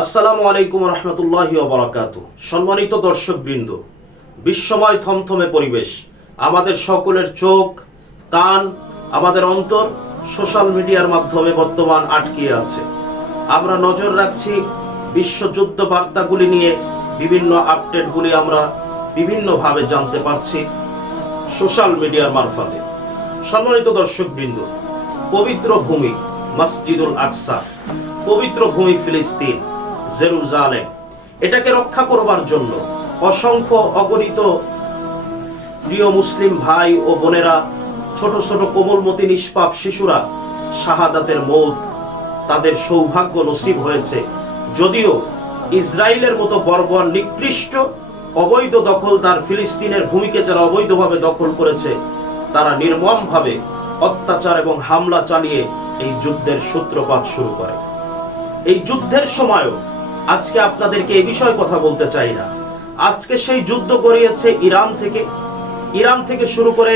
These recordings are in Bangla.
আসসালামু আলাইকুম রহমতুল্লাহি ওবরাকাত সম্মানিত দর্শকবৃন্দ, বিশ্বময় থমথমে পরিবেশ, আমাদের সকলের চোখ, কান, আমাদের অন্তর সোশ্যাল মিডিয়ার মাধ্যমে বর্তমান আটকিয়ে আছে। আমরা নজর রাখছি বিশ্বযুদ্ধ বার্তাগুলি নিয়ে, বিভিন্ন আপডেটগুলি আমরা বিভিন্নভাবে জানতে পারছি সোশ্যাল মিডিয়ার মারফতে। সম্মানিত দর্শকবৃন্দ, পবিত্র ভূমি, মসজিদুল আকসা, পবিত্র ভূমি ফিলিস্তিন জেরুজালেম। এটাকে রক্ষা করবার জন্য অসংখ্য অগণিত প্রিয় মুসলিম ভাই ও বোনেরা, ছোট ছোট কোমলমতি নিষ্পাপ শিশুরা শাহাদাতের মৌত তাদের সৌভাগ্য নসিব হয়েছে। যদিও ইসরায়েলের মতো বর্বর, নিকৃষ্ট, অবৈধ দখলদার ফিলিস্তিনের ভূমিকে যারা অবৈধভাবে দখল করেছে, তারা নির্মমভাবে অত্যাচার এবং হামলা চালিয়ে এই যুদ্ধের সূত্রপাত শুরু করে। এই যুদ্ধের সময়ও আজকে আপনাদেরকে এই বিষয়ে কথা বলতে চাই না। আজকে সেই যুদ্ধ গড়িয়েছে ইরান থেকে। ইরান থেকে শুরু করে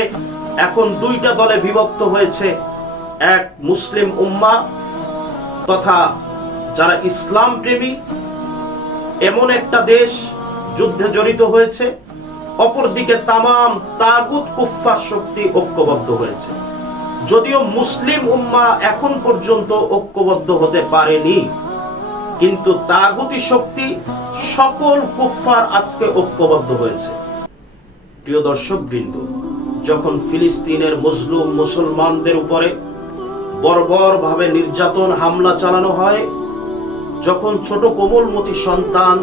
এখন দুইটা দলে বিভক্ত হয়েছে। এক মুসলিম উম্মা তথা যারা ইসলাম প্রেমী, এমন একটা দেশ যুদ্ধে জড়িত হয়েছে। অপরদিকে তামাম তাগুত কুফফার শক্তি ঐক্যবদ্ধ হয়েছে। যদিও মুসলিম উম্মা এখন পর্যন্ত ঐক্যবদ্ধ হতে পারেনি। কিন্তু তাগুতি শক্তি সকল কুফফার আজকে ঐক্যবদ্ধ হয়েছে। প্রিয় দর্শক বৃন্দ, যখন ফিলিস্তিনের মুসলিম মুসলমানদের উপরে বর্বরভাবে নির্যাতন, হামলা চালানো হয়, যখন ছোট কোমলমতি সন্তান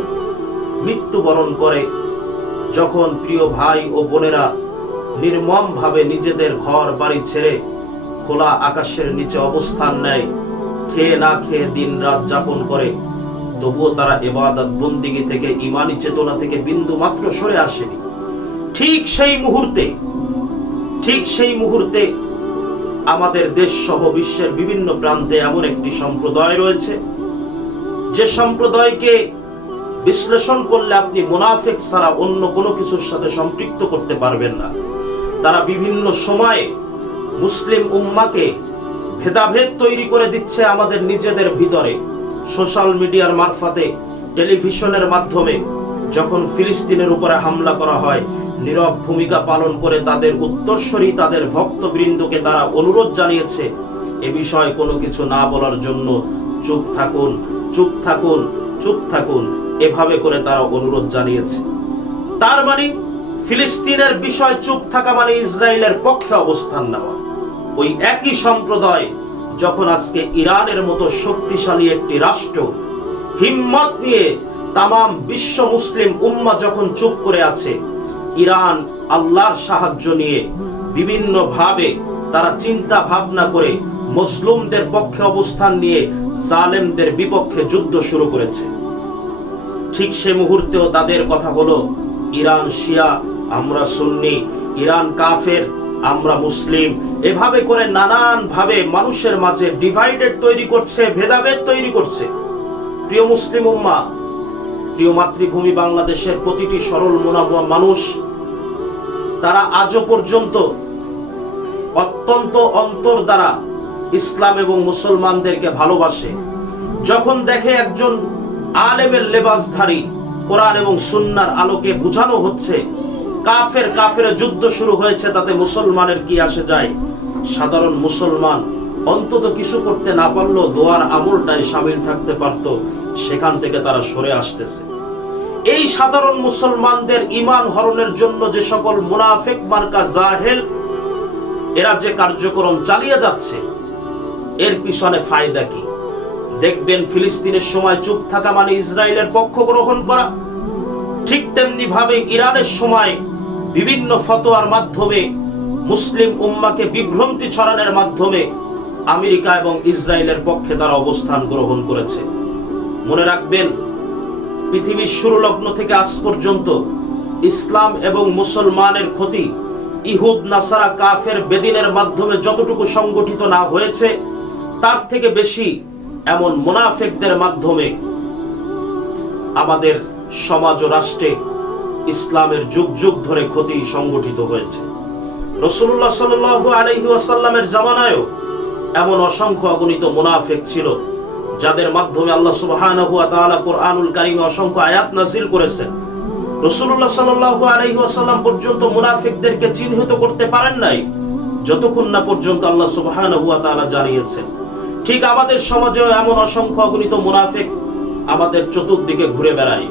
মৃত্যুবরণ করে, যখন প্রিয় ভাই ও বোনেরা নির্মমভাবে নিজেদের ঘর, বাড়ি ছেড়ে খোলা আকাশের নিচে অবস্থান নেয়, খেয়ে না খেয়ে দিন রাত যাপন করে তবুও তারা এবাদত বন্দিগি থেকে, ইমানি চেতনা থেকে বিন্দু মাত্র সরে আসেনি। ঠিক সেই মুহূর্তে, ঠিক সেই মুহূর্তে আমাদের দেশ সহ বিশ্বের বিভিন্ন প্রান্তে এমন একটি সম্প্রদায় রয়েছে। যে সম্প্রদায়কে বিশ্লেষণ করলে আপনি মুনাফেক ছাড়া অন্য কোনো কিছুর সাথে সম্পৃক্ত করতে পারবেন না। তারা বিভিন্ন সময়ে মুসলিম উম্মাকে ভেদাভেদ তৈরি করে দিচ্ছে আমাদের নিজেদের ভিতরে। সোশ্যাল মিডিয়ার মারফতে টেলিভিশনের মাধ্যমে যখন ফিলিস্তিনের উপরে হামলা করা হয়, নীরব ভূমিকা পালন করে তাদের উত্তরস্বরী তাদের ভক্তবৃন্দকে তারা অনুরোধ জানিয়েছে, এ বিষয়ে কোনো কিছু না বলার জন্য চুপ থাকুন চুপ থাকুন চুপ থাকুন, এভাবে করে তারা অনুরোধ জানিয়েছে। তার মানে ফিলিস্তিনের বিষয় চুপ থাকা মানে ইসরায়েলের পক্ষে অবস্থান নেওয়া। ওই একই সম্প্রদায় যখন আজকে ইরানের মতো শক্তিশালী একটি রাষ্ট্র হিম্মত নিয়ে তামাম বিশ্ব মুসলিম উম্মা যখন চুপ করে আছে, ইরান আল্লাহর সাহায্য নিয়ে বিভিন্ন ভাবে তারা চিন্তা ভাবনা করে মুসলিমদের পক্ষে অবস্থান নিয়ে জালেমদের বিপক্ষে যুদ্ধ শুরু করেছে। ঠিক সে মুহূর্তেও তাদের কথা হলো, ইরান শিয়া, আমরা সুন্নি, ইরান কাফের আমরা মুসলিম। এভাবে করে নানান ভাবে মানুষের মাঝে ডিভাইডেড তৈরি করছে, ভেদাভেদ তৈরি করছে। প্রিয় মুসলিম উম্মা, প্রিয় মাতৃভূমি বাংলাদেশের প্রতিটি সরল মোনাবুয়া মানুষ, তারা আজও পর্যন্ত অত্যন্ত অন্তর দ্বারা ইসলাম এবং মুসলমানদেরকে ভালোবাসে। যখন দেখে একজন আলেমের লেবাসধারী কোরআন এবং সুন্নার আলোকে বুঝানো হচ্ছে কাফের কাফের যুদ্ধ শুরু হয়েছে, তাতে মুসলমানের কি আসে যায়? সাধারণ মুসলমান অন্তত কিছু করতে না পারলেও দোয়ার আমলটাই সামিল থাকতে পারত, সেখান থেকে তারা সরে আসতেছে। এই সাধারণ মুসলমানদের ইমান হরণের জন্য যে সকল মুনাফেক মার্কা জাহেল, এরা যে কার্যক্রম চালিয়ে যাচ্ছে, এর পিছনে ফায়দা কি? দেখবেন ফিলিস্তিনের সময় চুপ থাকা মানে ইসরায়েলের পক্ষ গ্রহণ করা। ঠিক তেমনি ভাবে ইরানের সময় বিভিন্ন ফতোয়ার মাধ্যমে মুসলিম উম্মাকে বিভ্রান্তি ছড়ানোর মাধ্যমে আমেরিকা এবং ইসরায়েলের পক্ষে তারা অবস্থান গ্রহণ করেছে। মনে রাখবেন, পৃথিবীর শুরু লগ্ন থেকে আজ পর্যন্ত ইসলাম এবং মুসলমানের ক্ষতি ইহুদ, নাসারা, কাফের, বেদিনের মাধ্যমে যতটুকু সংগঠিত না হয়েছে, তার থেকে বেশি এমন মুনাফেকদের মাধ্যমে আমাদের সমাজ ও রাষ্ট্রে ইসলামের যুগ যুগ ধরে ক্ষতি সংগঠিত হয়েছে। রসুল্লাহ সাল আলহি আসাল্লামের জামানায়ও এমন অসংখ্য অগণিত মুনাফেক ছিল, যাদের মাধ্যমে আল্লাহ তাআলা কোরআনুল কারীমে অসংখ্য আয়াত নাযিল করেছেন। রাসূলুল্লাহ সাল্লাল্লাহু আলাইহি ওয়াসাল্লাম পর্যন্ত মুনাফিকদেরকে চিহ্নিত করতে পারেন নাই, যতক্ষণ না পর্যন্ত আল্লাহ তাআলা জানিয়েছেন। ঠিক আমাদের সমাজেও এমন অসংখ্য অগণিত মুনাফিক আমাদের চতুর্দিকে ঘুরে বেড়ায়।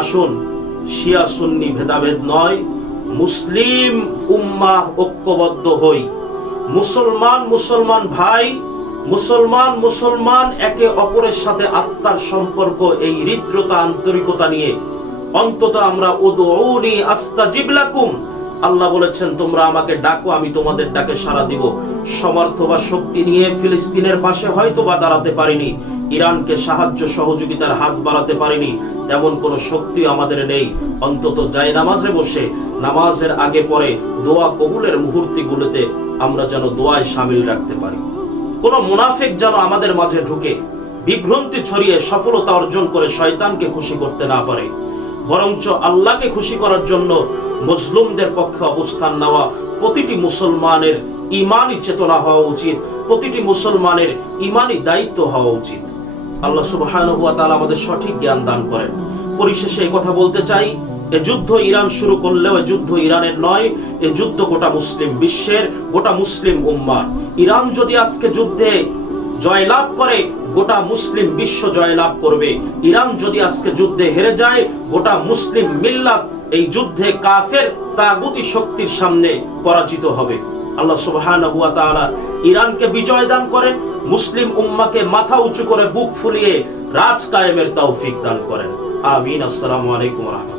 আসুন শিয়া সুন্নি ভেদাভেদ নয়। মুসলিম উম্মাহ ঐক্যবদ্ধ হই। মুসলমান মুসলমান ভাই, মুসলমান মুসলমান একে অপরের সাথে আত্মার সম্পর্ক, এই হৃদ্রতা, আন্তরিকতা নিয়ে। অন্তত আমরা উদউনি আস্তাজিব লাকুম। আল্লাহ বলেছেন, তোমরা আমাকে ডাকো, আমি তোমাদের ডাকে সাড়া দিব। সমর্থ বা শক্তি নিয়ে ফিলিস্তিনের পাশে হয়তো বা দাঁড়াতে পারিনি। ইরানকে সাহায্য সহযোগিতার হাত বাড়াতে পারিনি, তেমন কোনো শক্তি আমাদের নেই। অন্তত যাই নামাজে বসে, নামাজের আগে পরে দোয়া কবুলের মুহূর্তগুলোতে আমরা যেন দোয়ায় সামিল রাখতে পারি। কোন মুনাফিক যেন আমাদের মাঝে ঢুকে, বিভ্রান্তি ছড়িয়ে সফলতা অর্জন করে শয়তানকে খুশি করতে না পারে। বরঞ্চ আল্লাহকে খুশি করার জন্য মুসলিমদের পক্ষে অবস্থান নেওয়া প্রতিটি মুসলমানের ইমানই চেতনা হওয়া উচিত, প্রতিটি মুসলমানের ইমানই দায়িত্ব হওয়া উচিত। আল্লাহ তাআলা আমাদের সঠিক জ্ঞান দান করেন। পরিশেষে এই কথা বলতে চাই, এ যুদ্ধ ইরান শুরু করলেও এ যুদ্ধ ইরানের নয়, এ যুদ্ধ গোটা মুসলিম বিশ্বের, গোটা মুসলিম উম্মার। ইরান যদি আজকে যুদ্ধে জয়লাভ করে, গোটা মুসলিম বিশ্ব জয়লাভ করবে। ইরান যদি আজকে যুদ্ধে হেরে যায়, গোটা মুসলিম মিল্লাত এই যুদ্ধে কাফের তাগুতি শক্তির সামনে পরাজিত হবে। আল্লাহ তাআলা ইরানকে বিজয় দান করেন মুসলিম উম্মাকে মাথা উঁচু করে বুক ফুলিয়ে রাজ কায়েমের তৌফিক দান করেন। আমিন। আসসালামু আলাইকুম